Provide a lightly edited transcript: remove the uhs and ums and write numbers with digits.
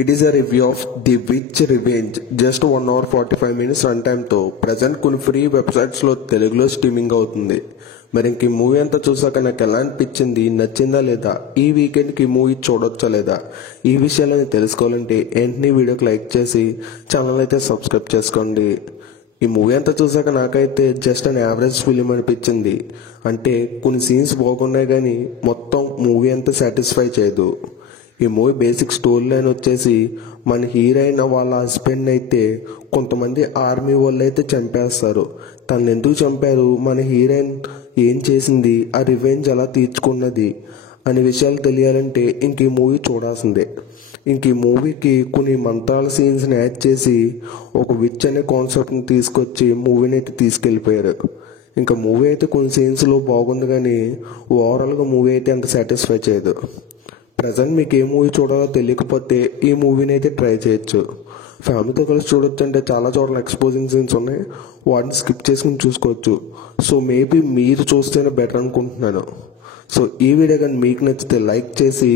It is a review of The Witch Revenge. Just 1 hour 45 minutes run టైంతో present కొన్ని free వెబ్సైట్స్లో తెలుగులో streaming అవుతుంది. మరి ఇంక ఈ మూవీ అంతా చూసాక నాకు ఎలా అనిపించింది, నచ్చిందా లేదా, ఈ వీకెండ్కి ఈ మూవీ చూడొచ్చా లేదా, ఈ విషయాలని తెలుసుకోవాలంటే వెంటనే వీడియోకి లైక్ చేసి ఛానల్ అయితే సబ్స్క్రైబ్ చేసుకోండి. ఈ మూవీ అంతా చూసాక నాకైతే జస్ట్ అన్ యావరేజ్ ఫిలిం అనిపించింది. అంటే కొన్ని సీన్స్ బాగున్నాయి కానీ మొత్తం మూవీ అంతా సాటిస్ఫై చేయదు. ఈ మూవీ బేసిక్ స్టోరీ లైన్ వచ్చేసి మన హీరోయిన్ వాళ్ళ హస్బెండ్ అయితే కొంతమంది ఆర్మీ వాళ్ళు అయితే చంపేస్తారు. తను ఎందుకు చంపారు, మన హీరోయిన్ ఏం చేసింది, ఆ రివెంజ్ ఎలా తీర్చుకున్నది అనే విషయాలు తెలియాలంటే ఇంక ఈ మూవీ చూడాల్సిందే. ఇంక ఈ మూవీకి కొన్ని మంత్రాల సీన్స్ని యాడ్ చేసి ఒక విచ్ అనే కాన్సెప్ట్ని తీసుకొచ్చి మూవీని అయితే తీసుకెళ్ళిపోయారు. ఇంకా మూవీ అయితే కొన్ని సీన్స్లో బాగుంది కానీ ఓవరాల్గా మూవీ అయితే అంత సాటిస్ఫై చేయదు. ప్రజెంట్ మీకు ఏ మూవీ చూడాలో తెలియకపోతే ఈ మూవీని అయితే ట్రై చేయొచ్చు. ఫ్యామిలీతో కలిసి చూడొచ్చు. అంటే చాలా చోట్ల ఎక్స్పోజింగ్ సీన్స్ ఉన్నాయి, వాటిని స్కిప్ చేసుకుని చూసుకోవచ్చు. సో మేబీ మీరు చూస్తేనే బెటర్ అనుకుంటున్నాను. సో ఈ వీడియో కానీ మీకు నచ్చితే లైక్ చేసి